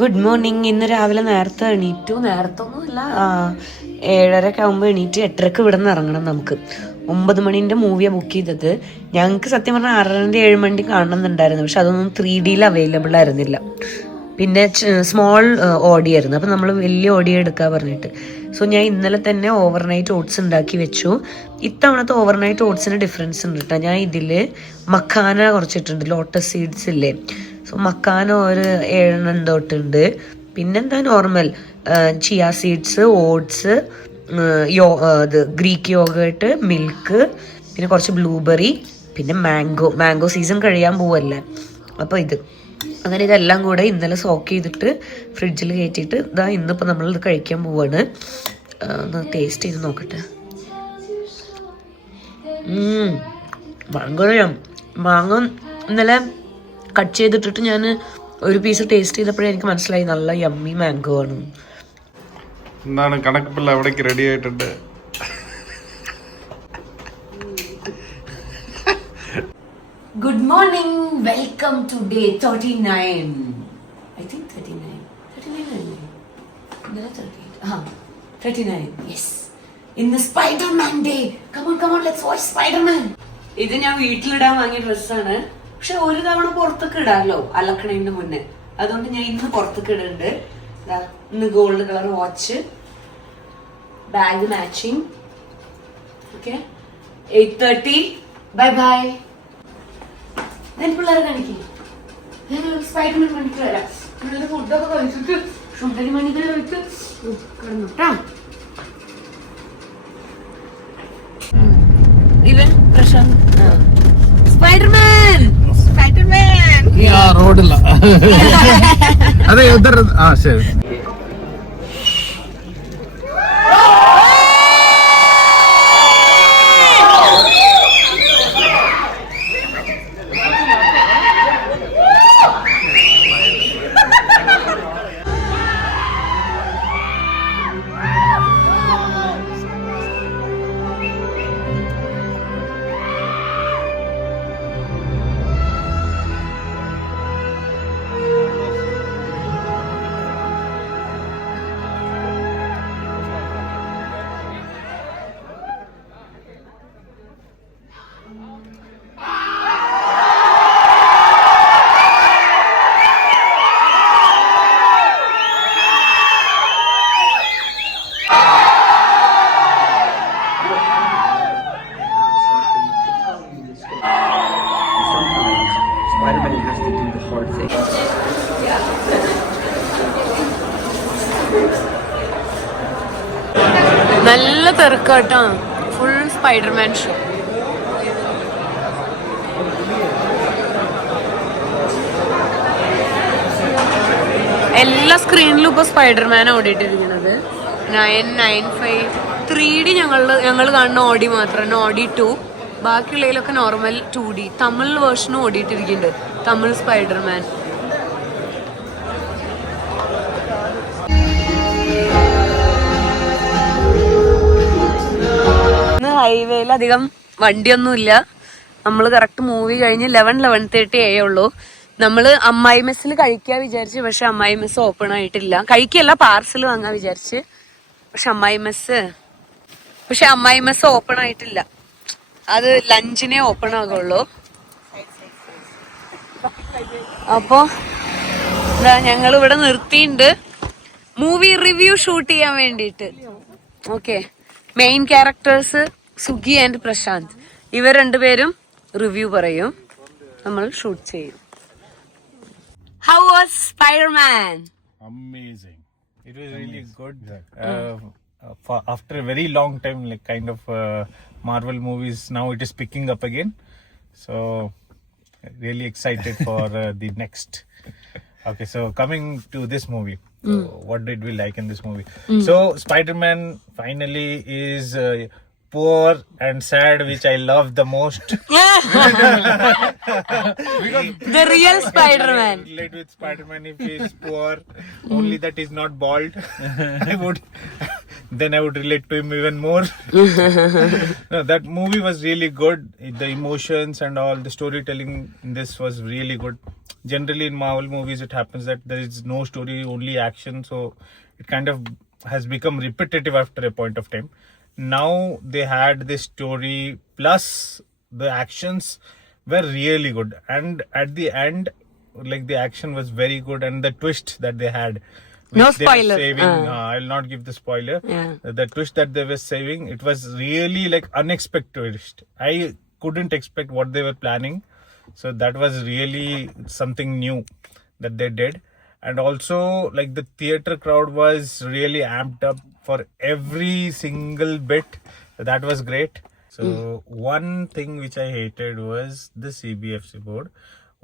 Good morning. ഇന്ന് രാവിലെ നേരത്തെ എണീറ്റു. നേരത്തൊന്നുമില്ല, 7:30 ആകുമ്പോൾ എണീറ്റ് 8:30 ഇവിടെ നിന്ന് ഇറങ്ങണം. നമുക്ക് 9 മണിൻ്റെ മൂവിയാണ് ബുക്ക് ചെയ്തത്. ഞങ്ങൾക്ക് സത്യം പറഞ്ഞാൽ 6:30 7 മണി കാണണമെന്നുണ്ടായിരുന്നു, പക്ഷെ അതൊന്നും 3Dയിൽ അവൈലബിൾ ആയിരുന്നില്ല. പിന്നെ സ്മോൾ ഓഡി ആയിരുന്നു, അപ്പം നമ്മൾ വലിയ ഓഡിയോ എടുക്കാൻ പറഞ്ഞിട്ട്. സോ ഞാൻ ഇന്നലെ തന്നെ ഓവർനൈറ്റ് ഓട്സ് ഉണ്ടാക്കി വെച്ചു. ഇത്തവണത്തെ ഓവർനൈറ്റ് ഓട്സിന് ഡിഫറൻസ് ഉണ്ട് കേട്ടോ. ഞാൻ ഇതിൽ മക്കാന കുറച്ചിട്ടുണ്ട്, ലോട്ടസ് സീഡ്സ് ഇല്ലേ. സോ മക്കാന ഒരു 7 തൊട്ടുണ്ട്. പിന്നെന്താ നോർമൽ ചിയ സീഡ്സ്, ഓട്സ്, ഇത് ഗ്രീക്ക് യോഗേട്ട്, മിൽക്ക്, പിന്നെ കുറച്ച് ബ്ലൂബെറി, പിന്നെ മാംഗോ സീസൺ കഴിയാൻ പോവല്ലേ, അപ്പോൾ ഇത് അങ്ങനെ ഇതെല്ലാം കൂടെ ഇന്നലെ സോക്ക് ചെയ്തിട്ട് ഫ്രിഡ്ജിൽ കയറ്റിയിട്ട് ഇതാ ഇന്നിപ്പോൾ നമ്മളിത് കഴിക്കാൻ പോവാണ്. ഒന്ന് ടേസ്റ്റ് ചെയ്ത് നോക്കട്ടെ. മാങ്ങ ഇന്നലെ കട്ട് ചെയ്തിട്ടിട്ട് ഞാൻ ഒരു പീസ് ടേസ്റ്റ് ചെയ്തപ്പോഴേ എനിക്ക് മനസ്സിലായി നല്ല യമ്മി മാംഗോ ആണ്. എന്താണ് കണക്കിപ്പിള്ള അവിടേക്ക് റെഡി ആയിട്ടുണ്ട്. Good morning, welcome to day 39. I think 39 ഇന്നലെ 39. Yes, ഇന്ന് Spiderman day. Come on, let's watch Spider-Man. ഇത് ഞാൻ വീട്ടിലിടാൻ വാങ്ങിയ ഡ്രസ്സാണ്, പക്ഷെ ഒരു തവണ പുറത്തേക്ക് ഇടാമല്ലോ അലക്കണേന്റെ മുന്നേ. അതുകൊണ്ട് ഞാൻ ഇന്ന് പുറത്തേക്ക് ഇടുന്നുണ്ട്. ഇന്ന് gold colour watch, bag matching. Okay, 8:30. Bye. പിള്ളേരെ കാണിക്കും. സ്പൈഡർമാൻ മണിക്ക് വരാം. പിള്ളേരുടെ ഫുഡൊക്കെ കഴിച്ചിട്ട് ഷുണ്ടരി മണികൾ വെച്ച് കിടന്നുട്ടാ. ഇവൻ പ്രശാന്ത് സ്പൈഡർമാൻ റോഡില്ല. അതെ ഉദ്ധർ. ശരി. നല്ല തിരക്കാട്ടോ, ഫുൾ സ്പൈഡർമാൻ ഷോ. എല്ലാ സ്ക്രീനിലും ഇപ്പൊ സ്പൈഡർമാൻ ഓടിയിട്ടിരിക്കുന്നത്. 995 3D ഞങ്ങൾ കാണുന്ന ഓഡി മാത്രമാണ്, ഓഡി 2. ബാക്കിയുള്ളതിലൊക്കെ നോർമൽ 2D. തമിഴ് വേർഷനും ഓടിയിട്ടിരിക്കുന്നുണ്ട്, തമിഴ് സ്പൈഡർമാൻ. ഹൈവേയിൽ അധികം വണ്ടിയൊന്നുമില്ല. നമ്മൾ കറക്റ്റ് മൂവി കഴിഞ്ഞ് 11:30 ആയുള്ളൂ. നമ്മള് അമ്മായി മെസ്സിൽ കഴിക്കാൻ വിചാരിച്ചു, പക്ഷെ അമ്മായി മെസ്സ് ഓപ്പൺ ആയിട്ടില്ല. കഴിക്കല്ല, പാർസൽ വാങ്ങാൻ വിചാരിച്ച്. പക്ഷെ അമ്മായി മെസ്സ് ഓപ്പൺ ആയിട്ടില്ല. അത് ലഞ്ചിനെ ഓപ്പൺ ആകുള്ളൂ. അപ്പോ ഞങ്ങൾ ഇവിടെ നിർത്തിയിട്ടുണ്ട് മൂവി റിവ്യൂ ഷൂട്ട് ചെയ്യാൻ വേണ്ടിയിട്ട്. Okay, main characters Sugi and Prashant, ഇവർ രണ്ടുപേരും റിവ്യൂ പറയും, നമ്മൾ ഷൂട്ട് ചെയ്യും. How was Spider-Man? Amazing. It was really good. After a very long time, like kind of Marvel movies, now it is picking up again. So really excited for the next. Okay, so coming to this movie, what did we like in this movie? So Spider-Man finally is poor and sad, which I love the most. The real Spider-Man. Relate with Spider-Man if he is poor, only that he's not bald. I would. then I would relate to him even more. No, that movie was really good. The emotions and all the storytelling in this was really good. Generally in Marvel movies it happens that there is no story, only action, so it kind of has become repetitive after a point of time. Now they had this story plus the actions were really good, and at the end, like, the action was very good, and the twist that they had, No which they were spoiler. saving, I'll not give the spoiler. Yeah. The twist that they were saving, it was really like unexpected twist. I couldn't expect what they were planning, so that was really something new that they did. And also, like, the theater crowd was really amped up for every single bit. That was great. So one thing which I hated was the CBFC board.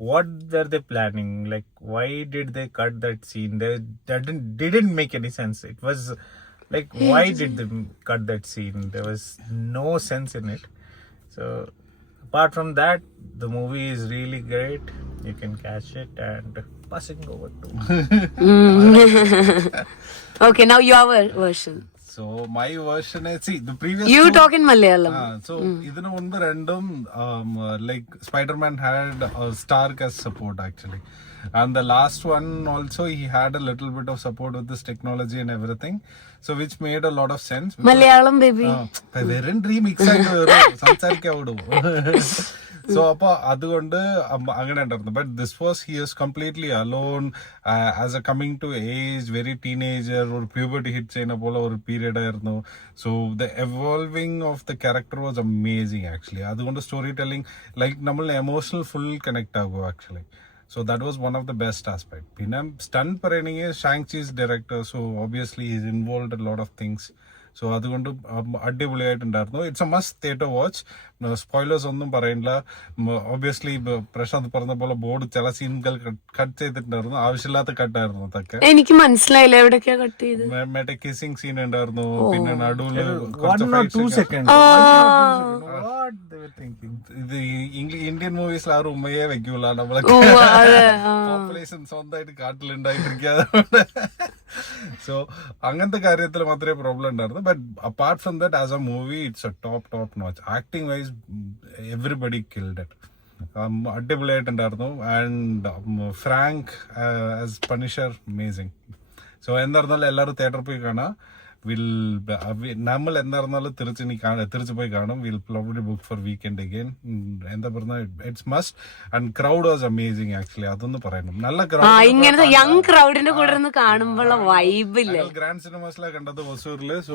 What were they planning? Like, why did they cut that scene? That didn't make any sense. It was like, why did they cut that scene? There was no sense in it. So apart from that, the movie is really great. You can catch it. And passing over to Okay, now your version. So my version is, see, the previous You two- talk in Malayalam. So ഇതിനു മുൻപ് രണ്ടും like Spider-Man had Stark as support actually, and the last one also he had a little bit of support with this technology and everything, so which made a lot of sense. Malayalam, baby. വെറും mix ആയിട്ട് വരും സംസാരിക്കാൻ വിടും. So അപ്പൊ അതുകൊണ്ട് അങ്ങനെ ഉണ്ടായിരുന്നു. But this was he is completely alone as a coming to age, very teenager, ഒരു പ്യൂബർട്ടി ഹിറ്റ് ചെയ്യുന്ന പോലെ ഒരു പീരിയഡ് ആയിരുന്നു. So the evolving of the character was amazing actually. അതുകൊണ്ട് സ്റ്റോറി ടെല്ലിംഗ്, ലൈക്ക് നമ്മൾ എമോഷണൽ ഫുൾ കണക്ട് ആകും actually. So that was one of the best aspect. പിന്നെ stunt പറയുകയാണെങ്കിൽ Shang-Chi's director, so obviously is involved a lot of things. So അതുകൊണ്ട് അടിപൊളിയായിട്ടുണ്ടായിരുന്നു. It's a must theatre watch. Spoilers ഒന്നും പറയില്ല. Obviously Prashant പറഞ്ഞ പോലെ board ചില സീനുകൾ കട്ട് ചെയ്തിട്ടുണ്ടായിരുന്നു, ആവശ്യമില്ലാത്ത കട്ടായിരുന്നു അതൊക്കെ. എനിക്ക് മനസ്സിലായില്ല എവിടൊക്കെയാ കട്ട് ചെയ്ത്. മറ്റേ കിസിംഗ് സീൻ ഉണ്ടായിരുന്നു, പിന്നെ നടുവില് 1 or 2 seconds. What they were thinking? ഇത് ഇന്ത്യൻ മൂവീസിൽ ആരും ഉമ്മയെ വെക്കൂല, നമ്മളെ പോപ്പുലേഷൻ സ്വന്തമായിട്ട് കാട്ടിലുണ്ടായിട്ടിരിക്കാതെ. സോ അങ്ങനത്തെ കാര്യത്തിൽ മാത്രമേ പ്രോബ്ലം ഉണ്ടായിരുന്നു. But apart from that, as a movie it's a top notch. Acting wise everybody killed it. അടിപൊളിയായിട്ടുണ്ടായിരുന്നു. And Frank as Punisher amazing. So എന്തായിരുന്നാലും എല്ലാവരും തിയേറ്ററിൽ പോയി കാണാം. നമ്മൾ എന്തായിരുന്നാലും തിരിച്ചു പോയി കാണും. Will probably book for weekend again. എന്താ പറഞ്ഞ, it's must. And crowd was amazing actually. അതൊന്ന് പറയണം. നല്ല ക്രൗഡ്, ഇങ്ങനത്തെ യങ് ക്രൗഡിന്റെ കൂടെ ഇരുന്ന് കാണുമ്പോഴുള്ള വൈബില്ലേ. ഗ്രാൻഡ് സിനിമാസിലാണ് കണ്ടത് വസൂരില്. സോ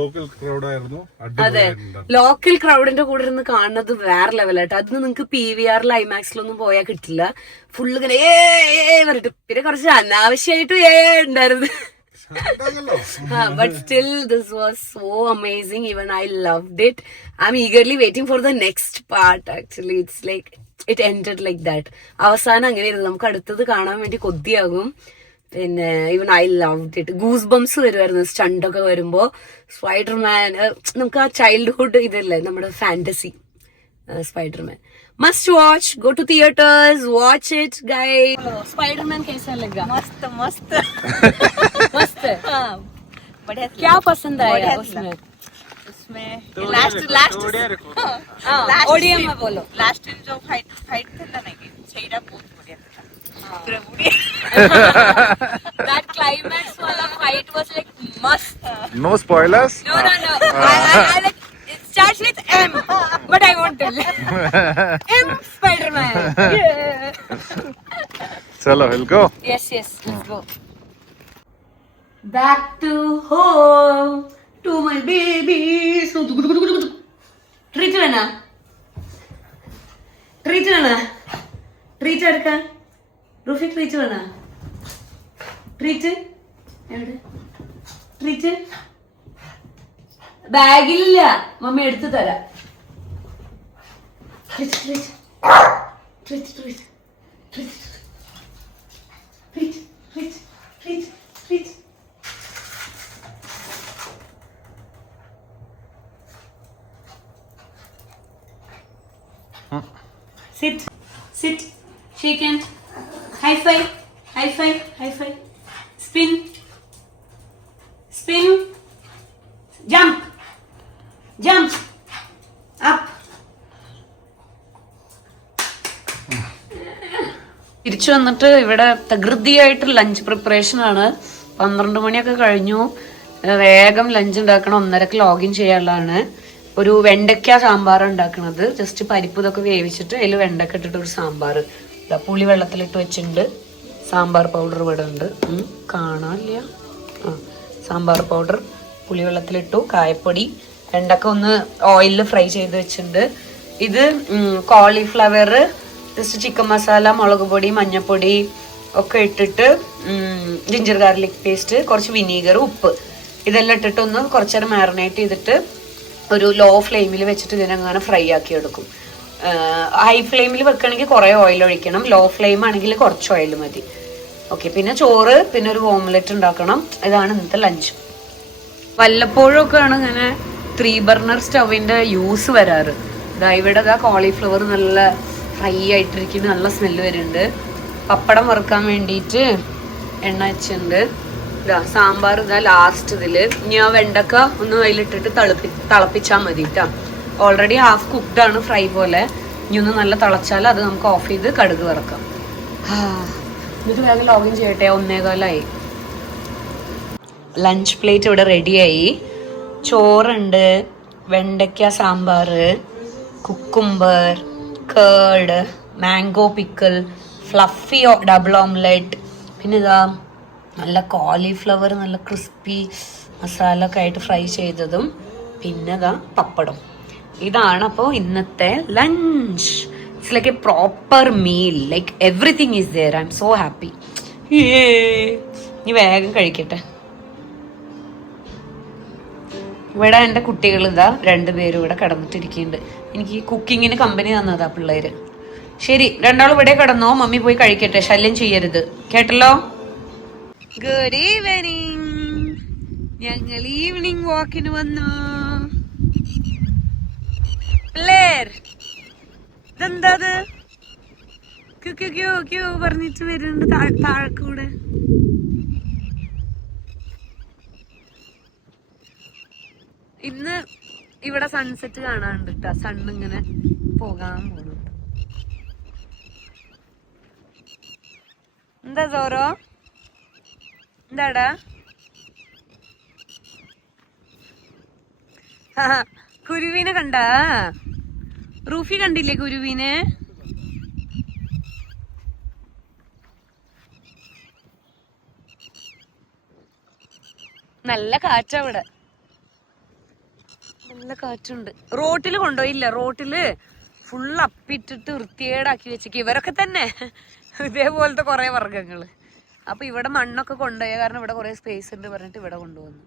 ലോക്കൽ ക്രൗഡ് ആയിരുന്നു. അതെ, ലോക്കൽ ക്രൗഡിന്റെ കൂടെ ഇരുന്ന് കാണുന്നത് വേറെ ലെവലായിട്ട്. അത് നിങ്ങൾക്ക് PVR IMAX-ലൊന്നും പോയാൽ കിട്ടില്ല. ഫുള്ള് ഇങ്ങനെ പറഞ്ഞിട്ട്, പിന്നെ കുറച്ച് അനാവശ്യമായിട്ട് ഉണ്ടായിരുന്നു. But still, this was so amazing. Even I loved it. I'm eagerly waiting for the next part. Actually, it's like it ended like that. അവസാനം അങ്ങനെയായിരുന്നു. നമുക്ക് അടുത്തത് കാണാൻ വേണ്ടി കൊതിയാകും. പിന്നെ even I loved it. Goose bumps വരുമായിരുന്നു സ്റ്റണ്ടൊക്കെ വരുമ്പോ. സ്പൈഡർമാൻ, നമുക്ക് ആ ചൈൽഡ്ഹുഡ് ഇതല്ലേ നമ്മുടെ fantasy. Spiderman must watch, go to theatres, watch it guys. Spiderman कैसा लगा? मस्त मस्त मस्त है. हाँ, बढ़िया. क्या पसंद आया बढ़िया उसमें? उसमें लास्ट ओडियम में बोलो. लास्ट में जो फाइट थे ना, नहीं सहीरा बहुत बढ़िया था. पूरा बढ़िया. That climax वाला fight was like must. No spoilers. No. I like. It starts with M, but I won't tell. M Spider-Man. Yeah. Chalo, we'll go. Yes, let's go. Back to home, to my babies. Treat വേണ? Treat എടുക്കാൻ റുഫി, treat വേണ? Treat എവിടെ? Treat ബാഗിലില്ല, mummy എടുത്തു തരാം. Sit, shake hand, high five, തിരിച്ചു വന്നിട്ട് ഇവിടെ തകൃതിയായിട്ട് lunch preparation ആണ്. 12 മണിയൊക്കെ കഴിഞ്ഞു. വേഗം ലഞ്ച് ഉണ്ടാക്കണം. 1:30 ലോഗിൻ ചെയ്യാനുള്ളതാണ്. ഒരു വെണ്ടയ്ക്ക സാമ്പാർ ഉണ്ടാക്കണത്. ജസ്റ്റ് പരിപ്പ് ഇതൊക്കെ വേവിച്ചിട്ട് അതിൽ വെണ്ടയ്ക്ക ഇട്ടിട്ട് ഒരു സാമ്പാർ. പുളി വെള്ളത്തിലിട്ട് വെച്ചിട്ടുണ്ട്. സാമ്പാർ പൗഡർ ഇവിടെ ഉണ്ട്, കാണാനില്ല. സാമ്പാർ പൗഡർ പുളി വെള്ളത്തിലിട്ടു. കായപ്പൊടി, വെണ്ടക്ക ഒന്ന് ഓയിലിൽ ഫ്രൈ ചെയ്ത് വെച്ചിട്ടുണ്ട്. ഇത് കോളിഫ്ലവർ ജസ്റ്റ് ചിക്കൻ മസാല, മുളക് പൊടി, മഞ്ഞൾപ്പൊടി ഒക്കെ ഇട്ടിട്ട് ജിഞ്ചർ ഗാർലിക് പേസ്റ്റ്, കുറച്ച് വിനീഗർ, ഉപ്പ് ഇതെല്ലാം ഇട്ടിട്ട് ഒന്ന് കുറച്ചേരം മാറിനേറ്റ് ചെയ്തിട്ട് ഒരു ലോ ഫ്ലെയിമിൽ വെച്ചിട്ട് ഇതിനങ്ങനെ ഫ്രൈ ആക്കി എടുക്കും. ഹൈ ഫ്ലെയിമിൽ വെക്കണമെങ്കിൽ കുറേ ഓയിൽ ഒഴിക്കണം. ലോ ഫ്ലെയിം ആണെങ്കിൽ കുറച്ച് ഓയിൽ മതി. ഓക്കെ, പിന്നെ ചോറ്, പിന്നെ ഒരു ഓംലെറ്റ് ഉണ്ടാക്കണം. ഇതാണ് ഇന്നത്തെ ലഞ്ച്. വല്ലപ്പോഴും ഒക്കെയാണ് ഇങ്ങനെ 3 ബർണർ സ്റ്റവിന്റെ യൂസ് വരാറ്. ഇവിടെ കോളിഫ്ലവർ നല്ല ഫ്രൈ ആയിട്ടിരിക്കുന്നു, നല്ല സ്മെല്ല് വരുന്നുണ്ട്. പപ്പടം വറുക്കാൻ വേണ്ടിയിട്ട് എണ്ണ വെച്ചിട്ടുണ്ട്. സാമ്പാർ ലാസ്റ്റ് ഇതില്. ഇനി ആ വെണ്ടക്ക ഒന്ന് അതിലിട്ടിട്ട് തിളപ്പിച്ചാൽ മതി കേട്ടോ. ഓൾറെഡി ഹാഫ് കുക്ക്ഡ് ആണ്, ഫ്രൈ പോലെ. ഇനി ഒന്ന് നല്ല തിളച്ചാൽ അത് നമുക്ക് ഓഫ് ചെയ്ത് കടുക് വറക്കാം. എന്നിട്ട് വേഗം ലോഗിൻ ചെയ്യട്ടെ. 1:15 ലഞ്ച് പ്ലേറ്റ് ഇവിടെ റെഡിയായി. ചോറുണ്ട്, വെണ്ടയ്ക്ക sambar, cucumber, curd, mango pickle, fluffy double omelette, പിന്നെ ഇതാ നല്ല കോളിഫ്ലവർ നല്ല ക്രിസ്പി മസാല ഒക്കെ ആയിട്ട് ഫ്രൈ ചെയ്തതും, പിന്നെ ഇതാ പപ്പടം. ഇതാണ് അപ്പോൾ ഇന്നത്തെ lunch. It's like a proper meal, like everything is there. I'm so happy. ഇനി വേഗം കഴിക്കട്ടെ. ഇവിടെ എൻ്റെ കുട്ടികൾ ഇതാ 2 പേരും ഇവിടെ കിടന്നിട്ടിരിക്കുന്നുണ്ട്. എനിക്ക് കുക്കിങ്ങിന് കമ്പനി തന്നതാ പിള്ളേര്. ശരി, 2 ഇവിടെ കിടന്നോ, മമ്മി പോയി കഴിക്കട്ടെ, ശല്യം ചെയ്യരുത്, കേട്ടല്ലോ. Good evening. ഞങ്ങൾ ഈവനിങ് വാക്കിന് വന്നു. പിള്ളേർ ഇതെന്താ ക്യൂ പറഞ്ഞിട്ട് വരുന്നുണ്ട് താഴെക്കൂടെ. ഇന്ന് ഇവിടെ സൺസെറ്റ് കാണാനുണ്ട് കേട്ടോ. സണ്ണിങ്ങനെ പോകാൻ പോകുന്നുണ്ട്. എന്താ സോറോ, എന്താടാ? കുരുവിനെ കണ്ട? റൂഫി കണ്ടില്ലേ കുരുവിനെ? നല്ല കാറ്റാ ഇവിടെ, നല്ല കാറ്റുണ്ട്. റോട്ടില് കൊണ്ടുപോയില്ല, റോട്ടില് ഫുൾ അപ്പിട്ടിട്ട് വൃത്തികേടാക്കി വെച്ചേക്ക് ഇവരൊക്കെ തന്നെ. ഇതേപോലത്തെ കുറെ വർഗ്ഗങ്ങള്. അപ്പൊ ഇവിടെ മണ്ണൊക്കെ കൊണ്ടുപോയ കാരണം ഇവിടെ കുറെ സ്പേസ് ഉണ്ട് പറഞ്ഞിട്ട് ഇവിടെ കൊണ്ടുവന്നു.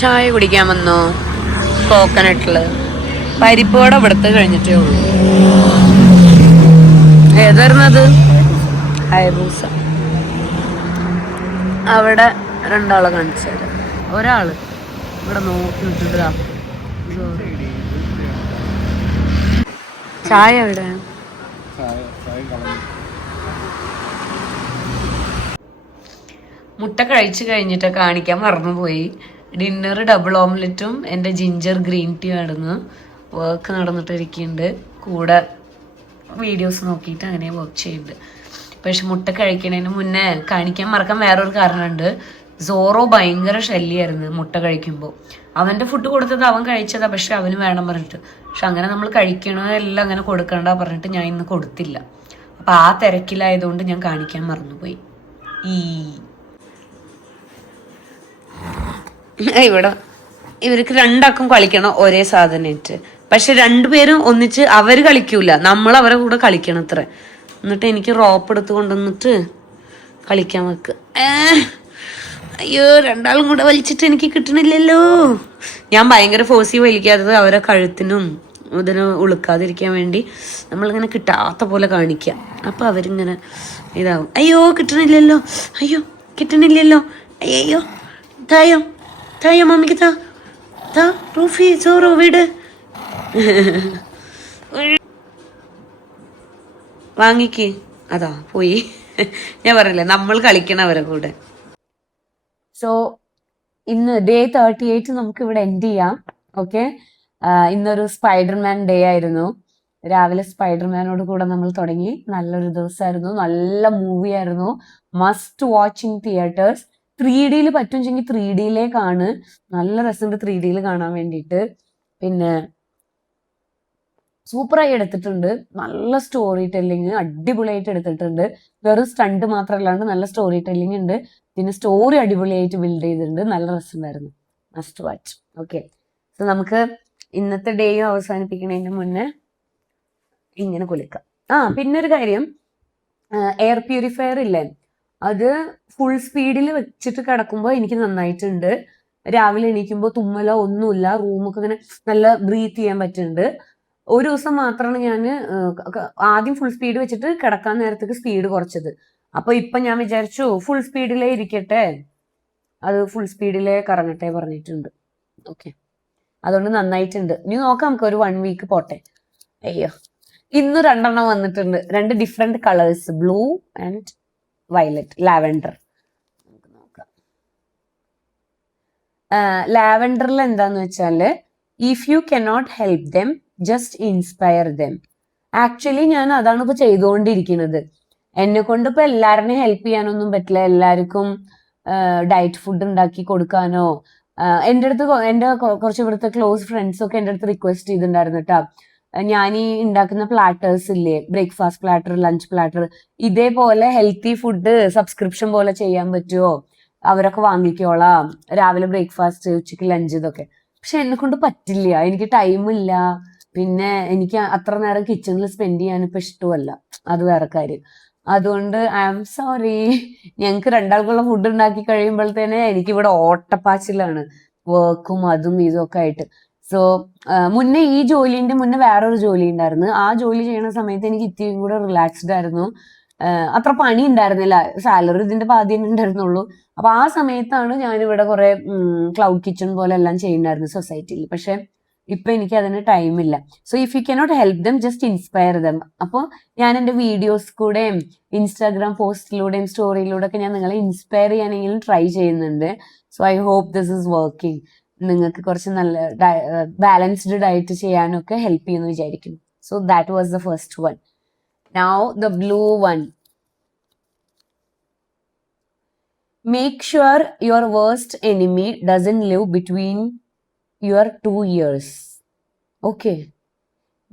ചായ കുടിക്കാൻ വന്നോ? കോക്കനട്ടില് പരിപ്പോടെ ഇവിടുത്തെ കഴിഞ്ഞിട്ടേ ഉള്ളൂ. ഏതായിരുന്നത്? ഹൈബൂസ. അവിടെ 2 ആളെ കാണിച്ചത്. ഒരാള് ഇവിടെ നോക്കി നിൽക്കുന്നുണ്ട്. ചായ എവിടെ? മുട്ട കഴിച്ചു കഴിഞ്ഞിട്ട് കാണിക്കാൻ മറന്നുപോയി. ഡിന്നർ ഡബിൾ ഓംലെറ്റും എൻ്റെ ജിഞ്ചർ ഗ്രീൻ ടീ ആയിരുന്നു. വർക്ക് നടന്നിട്ടിരിക്കുന്നുണ്ട്. കൂടെ വീഡിയോസ് നോക്കിയിട്ട് അങ്ങനെ വർക്ക് ചെയ്യുന്നുണ്ട്. പക്ഷെ മുട്ട കഴിക്കണതിന് മുന്നേ കാണിക്കാൻ മറക്കാൻ വേറൊരു കാരണമുണ്ട്. സോറോ ഭയങ്കര ശല്യമായിരുന്നു മുട്ട കഴിക്കുമ്പോൾ. അവൻ്റെ ഫുഡ് കൊടുത്തത് അവൻ കഴിച്ചതാ, പക്ഷെ അവന് വേണം പറഞ്ഞിട്ട്. പക്ഷെ അങ്ങനെ നമ്മൾ കഴിക്കണതെല്ലാം അങ്ങനെ കൊടുക്കണ്ട പറഞ്ഞിട്ട് ഞാൻ ഇന്ന് കൊടുത്തില്ല. അപ്പം ആ തിരക്കിലായതുകൊണ്ട് ഞാൻ കാണിക്കാൻ മറന്നുപോയി. ഇവിടെ ഇവർക്ക് 2 ആക്കും കളിക്കണം ഒരേ സാധനമായിട്ട്. പക്ഷെ 2 പേരും ഒന്നിച്ച് അവര് കളിക്കൂല, നമ്മൾ അവരെ കൂടെ കളിക്കണം അത്ര. എന്നിട്ട് എനിക്ക് റോപ്പ് എടുത്ത് കൊണ്ടുവന്നിട്ട് കളിക്കാൻ വെക്ക്. അയ്യോ, 2 ആളും കൂടെ വലിച്ചിട്ട് എനിക്ക് കിട്ടണില്ലല്ലോ. ഞാൻ ഭയങ്കര ഫോഴ്സി വലിക്കാത്തത് അവരെ കഴുത്തിനും ഇതിന് ഉളുക്കാതിരിക്കാൻ വേണ്ടി നമ്മളിങ്ങനെ കിട്ടാത്ത പോലെ കാണിക്കാം. അപ്പൊ അവരിങ്ങനെ ഇതാവും. അയ്യോ കിട്ടണില്ലല്ലോ, അയ്യോ കിട്ടണില്ലല്ലോ, അയ്യോ തായോ തായോ മമ്മിക്ക് താ റൂഫി ചോറോ വീട് വാങ്ങിക്ക്. അതാ പോയി. ഞാൻ പറഞ്ഞില്ലേ നമ്മൾ കളിക്കണം അവരെ കൂടെ. സോ ഇന്ന് ഡേ 38 നമുക്ക് ഇവിടെ എൻഡ് ചെയ്യാം. ഓക്കെ, ഇന്നൊരു സ്പൈഡർമാൻ ഡേ ആയിരുന്നു. രാവിലെ സ്പൈഡർമാനോട് കൂടെ നമ്മൾ തുടങ്ങി. നല്ലൊരു ദിവസമായിരുന്നു, നല്ല മൂവി ആയിരുന്നു. Must watch in theatres. 3Dയിൽ പറ്റുമെങ്കിൽ 3Dയിലേക്കാണ്. നല്ല രസമുണ്ട് 3Dയിൽ കാണാൻ വേണ്ടിയിട്ട്. പിന്നെ സൂപ്പറായി എടുത്തിട്ടുണ്ട്. നല്ല സ്റ്റോറി ടെല്ലിങ് അടിപൊളിയായിട്ട് എടുത്തിട്ടുണ്ട്. വെറും സ്റ്റണ്ട് മാത്രമല്ലാണ്ട് നല്ല സ്റ്റോറി ടെല്ലിങ് ഉണ്ട്. പിന്നെ സ്റ്റോറി അടിപൊളിയായിട്ട് ബിൽഡ് ചെയ്തിട്ടുണ്ട്. നല്ല രസമുണ്ടായിരുന്നു. Must watch. ഓക്കെ, സോ നമുക്ക് ഇന്നത്തെ ഡേയും അവസാനിപ്പിക്കുന്നതിന് മുന്നേ ഇങ്ങനെ കുളിക്കാം. പിന്നെ ഒരു കാര്യം, എയർ പ്യൂരിഫയർ ഇല്ലേ, അത് ഫുൾ സ്പീഡിൽ വെച്ചിട്ട് കിടക്കുമ്പോൾ എനിക്ക് നന്നായിട്ടുണ്ട്. രാവിലെ എണീക്കുമ്പോൾ തുമ്മലോ ഒന്നുമില്ല. റൂമൊക്കെ ഇങ്ങനെ നല്ല ബ്രീത്ത് ചെയ്യാൻ പറ്റുന്നുണ്ട്. ഒരു ദിവസം മാത്രമാണ് ഞാൻ ആദ്യം ഫുൾ സ്പീഡ് വെച്ചിട്ട് കിടക്കാൻ നേരത്തേക്ക് സ്പീഡ് കുറച്ചത്. അപ്പൊ ഇപ്പൊ ഞാൻ വിചാരിച്ചു ഫുൾ സ്പീഡിലേ ഇരിക്കട്ടെ, അത് ഫുൾ സ്പീഡിലേ കറങ്ങട്ടെ പറഞ്ഞിട്ടുണ്ട്. ഓക്കെ, അതുകൊണ്ട് നന്നായിട്ടുണ്ട്. ഇനി നോക്കാം, നമുക്ക് ഒരു 1 വീക്ക് പോട്ടെ. അയ്യോ, ഇന്ന് 2 എണ്ണം വന്നിട്ടുണ്ട്. 2 different colours, blue and violet, lavender. നമുക്ക് നോക്കാം. ലാവൻഡറിൽ എന്താന്ന് വെച്ചാല്, if you cannot help them just inspire dum. Actually ഞാൻ അതാണ് ഇപ്പൊ ചെയ്തുകൊണ്ടിരിക്കുന്നത്. എന്നെ കൊണ്ട് ഇപ്പൊ എല്ലാവരുടെയും ഹെൽപ്പ് ചെയ്യാനൊന്നും പറ്റില്ല. എല്ലാവർക്കും ഡയറ്റ് ഫുഡ് ഉണ്ടാക്കി കൊടുക്കാനോ, എൻ്റെ അടുത്ത് എൻ്റെ കുറച്ച് ഇവിടുത്തെ ക്ലോസ് ഫ്രണ്ട്സ് ഒക്കെ എൻ്റെ അടുത്ത് റിക്വസ്റ്റ് ചെയ്തിട്ടുണ്ടായിരുന്നു കേട്ടോ. ഞാൻ ഈ ഉണ്ടാക്കുന്ന പ്ലാറ്റേഴ്സ് ഇല്ലേ, ബ്രേക്ക്ഫാസ്റ്റ് പ്ലാറ്റർ, ലഞ്ച് പ്ലാറ്റർ, ഇതേപോലെ ഹെൽത്തി ഫുഡ് സബ്സ്ക്രിപ്ഷൻ പോലെ ചെയ്യാൻ പറ്റുമോ, അവരൊക്കെ വാങ്ങിക്കോളാം, രാവിലെ ബ്രേക്ക്ഫാസ്റ്റ്, ഉച്ചയ്ക്ക് ലഞ്ച്, ഇതൊക്കെ. പക്ഷെ എന്നെ കൊണ്ട് പറ്റില്ല, എനിക്ക് ടൈമില്ല. പിന്നെ എനിക്ക് അത്ര നേരം കിച്ചണിൽ സ്പെൻഡ് ചെയ്യാൻ ഇപ്പൊ ഇഷ്ടമല്ല, അത് വേറെ കാര്യം. അതുകൊണ്ട് ഐ ആം സോറി. ഞങ്ങൾക്ക് 2 ആൾക്കുള്ള ഫുഡ് ഉണ്ടാക്കി കഴിയുമ്പോഴത്തേനെ എനിക്കിവിടെ ഓട്ടപ്പാച്ചിലാണ്, വർക്കും അതും ഇതും ഒക്കെ ആയിട്ട്. സോ മുന്നേ ഈ ജോലിന്റെ മുന്നേ വേറൊരു ജോലി ഉണ്ടായിരുന്നു. ആ ജോലി ചെയ്യുന്ന സമയത്ത് എനിക്ക് ഇത്തിരി കൂടെ റിലാക്സ്ഡ് ആയിരുന്നു. അത്ര പണി ഉണ്ടായിരുന്നില്ല, സാലറി ഇതിന്റെ പാതി തന്നെ ഉണ്ടായിരുന്നുള്ളൂ. അപ്പൊ ആ സമയത്താണ് ഞാനിവിടെ കുറെ ക്ലൗഡ് കിച്ചൺ പോലെ എല്ലാം ചെയ്യുന്നുണ്ടായിരുന്നു സൊസൈറ്റിയിൽ. പക്ഷെ ഇപ്പൊ എനിക്ക് അതിന് ടൈമില്ല. So if you cannot help them just inspire dum. അപ്പോൾ ഞാൻ എൻ്റെ വീഡിയോസ് കൂടെയും ഇൻസ്റ്റാഗ്രാം പോസ്റ്റിലൂടെയും സ്റ്റോറിയിലൂടെ ഒക്കെ ഞാൻ നിങ്ങളെ ഇൻസ്പയർ ചെയ്യാനെങ്കിലും ട്രൈ ചെയ്യുന്നുണ്ട്. So I hope this is working. നിങ്ങൾക്ക് കുറച്ച് നല്ല ബാലൻസ്ഡ് ഡയറ്റ് ചെയ്യാനൊക്കെ ഹെൽപ്പ് ചെയ്യുമെന്ന് വിചാരിക്കുന്നു. So that was the first one. Now the blue one. Make sure your worst enemy doesn't live between your 2 years. Okay,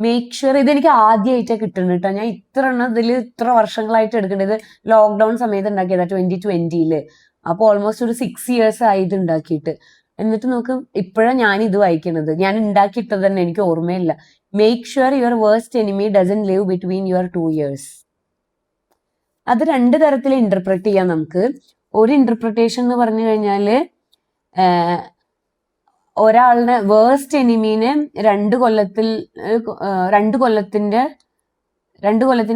make sure. ഇതെനിക്ക് ആദ്യമായിട്ടാണ് കിട്ടുന്നത് കേട്ടോ. ഞാൻ ഇത്ര വർഷങ്ങളായിട്ട് എടുക്കേണ്ടത്. ലോക്ക്ഡൌൺ സമയത്ത് ഉണ്ടാക്കിയതാ 2020. അപ്പോൾ ഓൾമോസ്റ്റ് ഒരു 6 years ആയി ഇത് ഉണ്ടാക്കിയിട്ട്. എന്നിട്ട് നോക്ക്, ഇപ്പോഴാണ് ഞാൻ ഇത് വായിക്കണത്. ഞാൻ ഉണ്ടാക്കിയിട്ടത് തന്നെ എനിക്ക് ഓർമ്മയില്ല. Make sure your worst enemy doesn't live between your 2 years. അത് 2 തരത്തിൽ ഇന്റർപ്രറ്റ് ചെയ്യാം നമുക്ക്. ഒരു ഇന്റർപ്രിട്ടേഷൻ എന്ന് പറഞ്ഞു കഴിഞ്ഞാല്, ഒരാളുടെ വേഴ്സ്റ്റ് എനിമീനെ 2 കൊല്ലത്തിന്റെ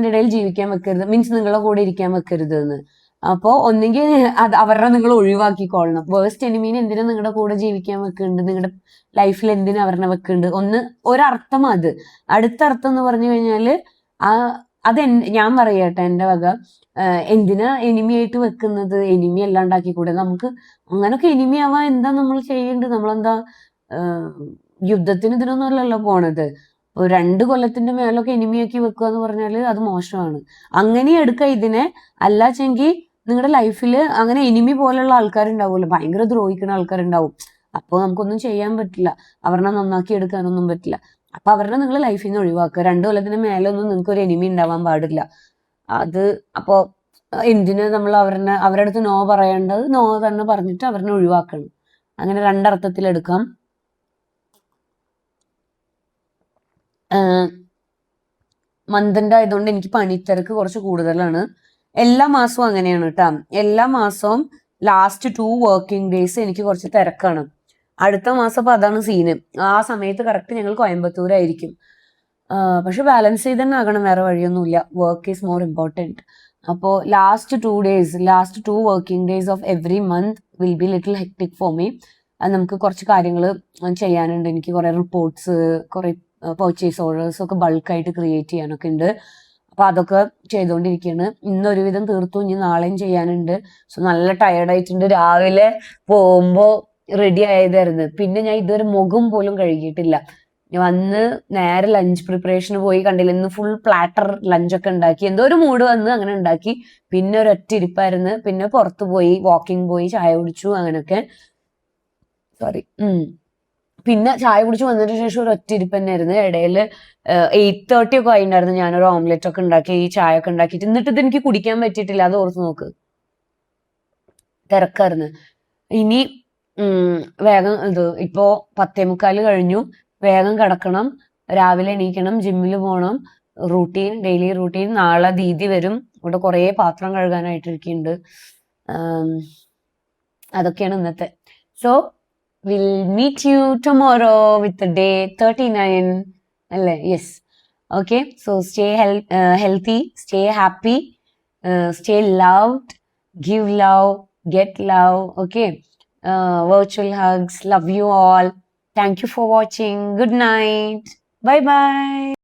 ഇടയിൽ ജീവിക്കാൻ വെക്കരുത്, മീൻസ് നിങ്ങളെ കൂടെ ഇരിക്കാൻ വെക്കരുത് എന്ന്. അപ്പോ ഒന്നെങ്കിൽ അത് അവരുടെ നിങ്ങൾ ഒഴിവാക്കിക്കൊള്ളണം. വേഴ്സ്റ്റ് എനിമീനെ എന്തിനാ നിങ്ങളുടെ കൂടെ ജീവിക്കാൻ വെക്കുന്നുണ്ട്, നിങ്ങളുടെ ലൈഫിൽ എന്തിനാ അവരെ വെക്കുന്നുണ്ട്, ഒരർത്ഥം അത്. അടുത്ത അർത്ഥം എന്ന് പറഞ്ഞു കഴിഞ്ഞാല്, അത് ഞാൻ പറയട്ടെ എൻ്റെ വക, എന്തിനാ എനിമിയായിട്ട് വെക്കുന്നത്, എനിമി എല്ലാം ഉണ്ടാക്കിക്കൂടെ നമുക്ക്. അങ്ങനൊക്കെ എനിമി ആവാൻ എന്താ നമ്മൾ ചെയ്യേണ്ടത്? നമ്മളെന്താ യുദ്ധത്തിന് ഇതിനൊന്നും അല്ലല്ലോ പോണത്. 2 കൊല്ലത്തിന്റെ മേലൊക്കെ എനിമിയാക്കി വെക്കുക എന്ന് പറഞ്ഞാല് അത് മോശമാണ്. അങ്ങനെ എടുക്കുക ഇതിനെ. അല്ലാച്ചെങ്കിൽ നിങ്ങളുടെ ലൈഫിൽ അങ്ങനെ എനിമി പോലുള്ള ആൾക്കാരുണ്ടാവുമല്ലോ, ഭയങ്കര ദ്രോഹിക്കുന്ന ആൾക്കാരുണ്ടാവും. അപ്പോൾ നമുക്കൊന്നും ചെയ്യാൻ പറ്റില്ല, അവരെ നന്നാക്കി എടുക്കാനൊന്നും പറ്റില്ല. അപ്പൊ അവരുടെ നിങ്ങൾ ലൈഫിൽ നിന്ന് ഒഴിവാക്കുക. 2 കൊല്ലത്തിന് മേലെ ഒന്നും നിങ്ങൾക്ക് ഒരു എനിമി ഉണ്ടാവാൻ പാടില്ല. അത് അപ്പോ എന്തിന് നമ്മൾ അവരുടെ അടുത്ത് നോ പറയേണ്ടത് നോ തന്നെ പറഞ്ഞിട്ട് അവരെ ഒഴിവാക്കണം. അങ്ങനെ 2 അർത്ഥത്തിൽ എടുക്കാം. മന്തിന്റെ ആയതുകൊണ്ട് എനിക്ക് പണിത്തിരക്ക് കുറച്ച് കൂടുതലാണ്. എല്ലാ മാസവും അങ്ങനെയാണ് കേട്ടോ. എല്ലാ മാസവും ലാസ്റ്റ് 2 working days എനിക്ക് കുറച്ച് തിരക്കാണ്. അടുത്ത മാസം അപ്പൊ അതാണ് സീന്. ആ സമയത്ത് കറക്റ്റ് ഞങ്ങൾ കോയമ്പത്തൂരായിരിക്കും. പക്ഷെ ബാലൻസ് ചെയ്ത് തന്നെ ആകണം, വേറെ വഴിയൊന്നുമില്ല. Work is more important. അപ്പോൾ last 2 working days of every month will be little hectic for me. അത് നമുക്ക് കുറച്ച് കാര്യങ്ങൾ ചെയ്യാനുണ്ട്. എനിക്ക് കുറെ റിപ്പോർട്ട്സ്, കുറെ പർച്ചേസ് ഓർഡേഴ്സ് ഒക്കെ ബൾക്കായിട്ട് ക്രിയേറ്റ് ചെയ്യാനൊക്കെ ഉണ്ട്. അപ്പൊ അതൊക്കെ ചെയ്തുകൊണ്ടിരിക്കുകയാണ്. ഇന്നൊരുവിധം തീർത്തു, ഇനി നാളെയും ചെയ്യാനുണ്ട്. സോ നല്ല ടയർഡായിട്ടുണ്ട്. രാവിലെ പോകുമ്പോൾ റെഡി ആയതായിരുന്നു. പിന്നെ ഞാൻ ഇതുവരെ മുഖം പോലും കഴുകിയിട്ടില്ല. ഞാൻ വന്ന് നേരെ ലഞ്ച് പ്രിപ്പറേഷന് പോയി, കണ്ടില്ല ഇന്ന് ഫുൾ പ്ലാറ്റർ ലഞ്ചൊക്കെ ഉണ്ടാക്കി, എന്തോ ഒരു മൂഡ് വന്ന് അങ്ങനെ ഉണ്ടാക്കി. പിന്നെ ഒരൊറ്റ ഇരിപ്പായിരുന്നു. പിന്നെ പുറത്തു പോയി വാക്കിംഗ് പോയി ചായ കുടിച്ചു അങ്ങനെയൊക്കെ. സോറി. പിന്നെ ചായ കുടിച്ച് വന്നതിന് ശേഷം ഒരു ഒറ്റ ഇരിപ്പ് തന്നെയായിരുന്നു. ഇടയിൽ 8:30 ഒക്കെ ആയിട്ടുണ്ടായിരുന്നു. ഞാനൊരു ഓംലെറ്റ് ഒക്കെ ഉണ്ടാക്കി, ഈ ചായ ഒക്കെ ഉണ്ടാക്കിയിട്ട്. എന്നിട്ട് ഇത് എനിക്ക് കുടിക്കാൻ പറ്റിയിട്ടില്ല. അത് ഓർത്ത് നോക്ക്, തിരക്കായിരുന്നു. ഇനി വേഗം ഇപ്പോ 10:45 കഴിഞ്ഞു. വേഗം കിടക്കണം, രാവിലെ എണീക്കണം, ജിമ്മിൽ പോകണം. Routine, daily routine. നാളെ ദീദി വരും, ഇവിടെ കുറേ പാത്രം കഴുകാനായിട്ടിരിക്കുന്നുണ്ട്. അതൊക്കെയാണ് ഇന്നത്തെ. So will meet you tomorrow with day 39 അല്ലേ? Yes. Okay. So stay healthy, stay happy, stay loved, give love, get love. Okay. Virtual hugs. Love you all. Thank you for watching. Good night. Bye bye.